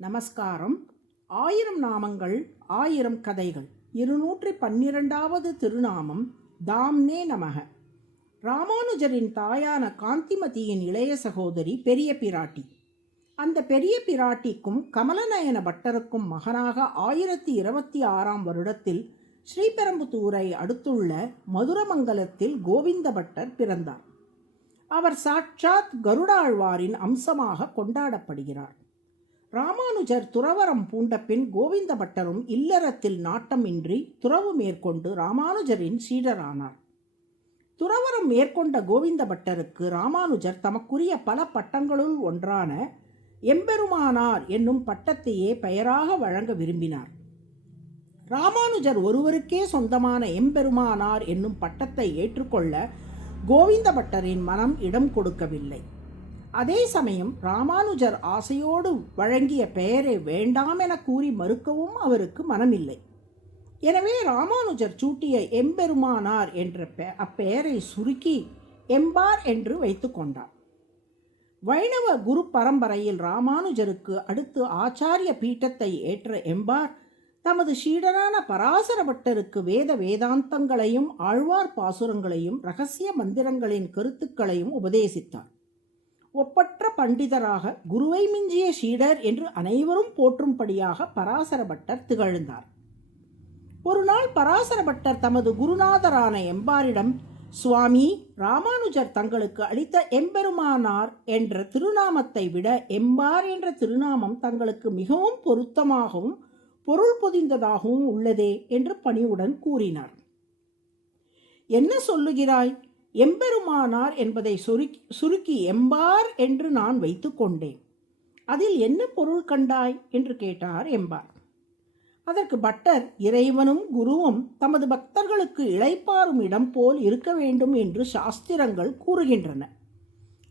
நமஸ்காரம். 1000 நாமங்கள் 1000 கதைகள் 212வது திருநாமம் தாம்னே நமக. ராமானுஜரின் தாயான காந்திமதியின் இளைய சகோதரி பெரிய பிராட்டி. அந்த பெரிய பிராட்டிக்கும் கமலநயன பட்டருக்கும் மகனாக 1026ஆம் வருடத்தில் ஸ்ரீபெரும்புதூரை அடுத்துள்ள மதுரமங்கலத்தில் கோவிந்த பட்டர் பிறந்தார். அவர் சாட்சாத் கருடாழ்வாரின் அம்சமாக கொண்டாடப்படுகிறார். ராமானுஜர் துறவரம் பூண்ட பின் கோவிந்த பட்டரும் இல்லறத்தில் நாட்டமின்றி துறவு மேற்கொண்டு ராமானுஜரின் சீடரானார். துறவரம் மேற்கொண்ட கோவிந்த பட்டருக்கு ராமானுஜர் தமக்குரிய பல பட்டங்களுள் ஒன்றான எம்பெருமானார் என்னும் பட்டத்தையே பெயராக வழங்க விரும்பினார். ராமானுஜர் ஒருவருக்கே சொந்தமான எம்பெருமானார் என்னும் பட்டத்தை ஏற்றுக்கொள்ள கோவிந்த பட்டரின் மனம் இடம் கொடுக்கவில்லை. அதே சமயம் ராமானுஜர் ஆசையோடு வழங்கிய பெயரை வேண்டாம் என கூறி மறுக்கவும் அவருக்கு மனமில்லை. எனவே ராமானுஜர் சூட்டிய எம்பெருமானார் என்ற அப்பெயரை சுருக்கி எம்பார் என்று வைத்து கொண்டார். வைணவ குரு பரம்பரையில் ராமானுஜருக்கு அடுத்து ஆச்சாரிய பீட்டத்தை ஏற்ற எம்பார் தமது சீடரான பராசர பட்டருக்கு வேத வேதாந்தங்களையும் ஆழ்வார் பாசுரங்களையும் இரகசிய மந்திரங்களின் கருத்துக்களையும் உபதேசித்தார். ஒப்பற்ற பண்டிதராக குருவை மிஞ்சிய சீடர் என்று அனைவரும் போற்றும்படியாக பராசர பட்டர் திகழ்ந்தார். ஒரு நாள் பராசர பட்டர் தமது குருநாதரான எம்பாரிடம், சுவாமி, ராமானுஜர் தங்களுக்கு அளித்த எம்பெருமானார் என்ற திருநாமத்தை விட எம்பார் என்ற திருநாமம் தங்களுக்கு மிகவும் பொருத்தமாகவும் பொருள் பொதிந்ததாகவும் உள்ளதே என்று பணிவுடன் கூறினார். என்ன சொல்லுகிறாய்? எம்பெருமானார் என்பதை சுருக்கி எம்பார் என்று நான் வைத்து கொண்டேன். அதில் என்ன பொருள் கண்டாய் என்று கேட்டார் எம்பார். அதற்கு பட்டர், இறைவனும் குருவும் தமது பக்தர்களுக்கு இளைப்பாறும் இடம் போல் இருக்க வேண்டும் என்று சாஸ்திரங்கள் கூறுகின்றன.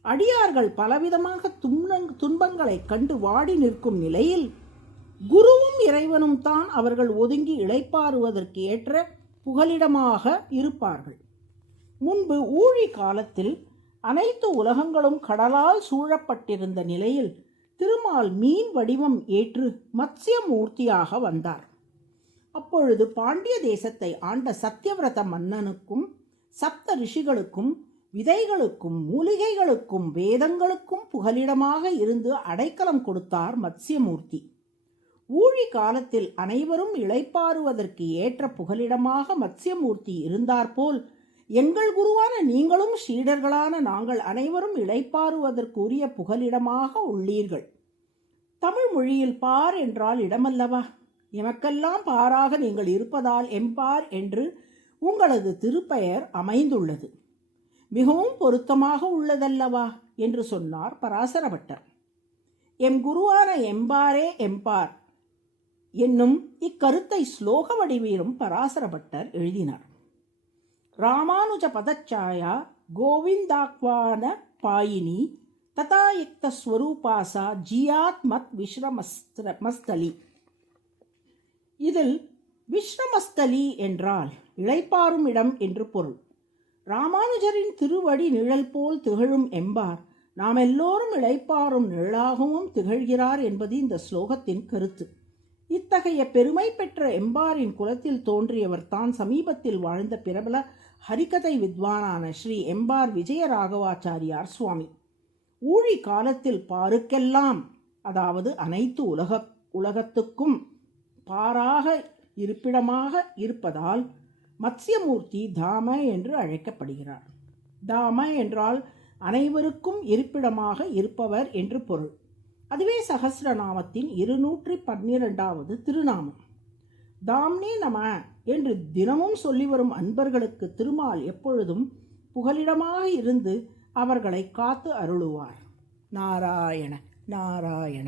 அடியார்கள் பலவிதமாக துன்பங்களை கண்டு வாடி நிற்கும் நிலையில் குருவும் இறைவனும் தான் அவர்கள் ஒதுங்கி இளைப்பாறுவதற்கு ஏற்ற புகலிடமாக இருப்பார்கள். முன்பு ஊழி காலத்தில் அனைத்து உலகங்களும் கடலால் சூழப்பட்டிருந்த நிலையில் திருமால் மீன் வடிவம் ஏற்று மத்ஸ்ய மூர்த்தியாக வந்தார். அப்பொழுது பாண்டிய தேசத்தை ஆண்ட சத்தியவிரத மன்னனுக்கும் சப்த ரிஷிகளுக்கும் விதைகளுக்கும் மூலிகைகளுக்கும் வேதங்களுக்கும் புகலிடமாக இருந்து அடைக்கலம் கொடுத்தார் மத்ஸ்யமூர்த்தி. ஊழி காலத்தில் அனைவரும் இளைப்பாறுவதற்கு ஏற்ற புகலிடமாக மத்ஸ்யமூர்த்தி இருந்தாற்போல் எங்கள் குருவான நீங்களும் சீடர்களான நாங்கள் அனைவரும் இளைப்பாறுவதற்குரிய புகலிடமாக உள்ளீர்கள். தமிழ் மொழியில் பார் என்றால் இடமல்லவா? எமக்கெல்லாம் பாராக நீங்கள் இருப்பதால் எம்பார் என்று உங்களது திருப்பெயர் அமைந்துள்ளது. மிகவும் பொருத்தமாக உள்ளதல்லவா என்று சொன்னார் பராசர பட்டர். எம் குருவான எம்பாரே எம்பார் என்னும் இக்கருத்தை ஸ்லோக வடிவிலும் பராசர பட்டர் எழுதினார். ராமானுஜ பதச்சாயா கோவிந்தாக்வான பாயினி ததாயுக்த ஸ்வரூபாசா ஜியாத் மத் விஸ்ரமஸ்தலி. இதில் விஸ்ரமஸ்தலி என்றால் இளைப்பாறும் இடம் என்று பொருள். ராமானுஜரின் திருவடி நிழல் போல் திகழும் எம்பார் நாம் எல்லோரும் இளைப்பாறும் நிழலாகவும் திகழ்கிறார் என்பது இந்த ஸ்லோகத்தின் கருத்து. இத்தகைய பெருமை பெற்ற எம்பாரின் குலத்தில் தோன்றியவர் தான் சமீபத்தில் வாழ்ந்த பிரபல ஹரிகதை வித்வானான ஸ்ரீ எம்பார் விஜய ராகவாச்சாரியார் சுவாமி. ஊழி காலத்தில் பாருக்கெல்லாம், அதாவது அனைத்து உலகத்துக்கும் பாராக இருப்பிடமாக இருப்பதால் மத்ஸ்யமூர்த்தி தாம என்று அழைக்கப்படுகிறார். தாம என்றால் அனைவருக்கும் இருப்பிடமாக இருப்பவர் என்று பொருள். அதுவே சகஸ்ரநாமத்தின் 212வது திருநாமம். தாம்னே நம என்று தினமும் சொல்லி வரும் அன்பர்களுக்கு திருமால் எப்பொழுதும் புகலிடமாக இருந்து அவர்களை காத்து அருளுவார். நாராயண நாராயண.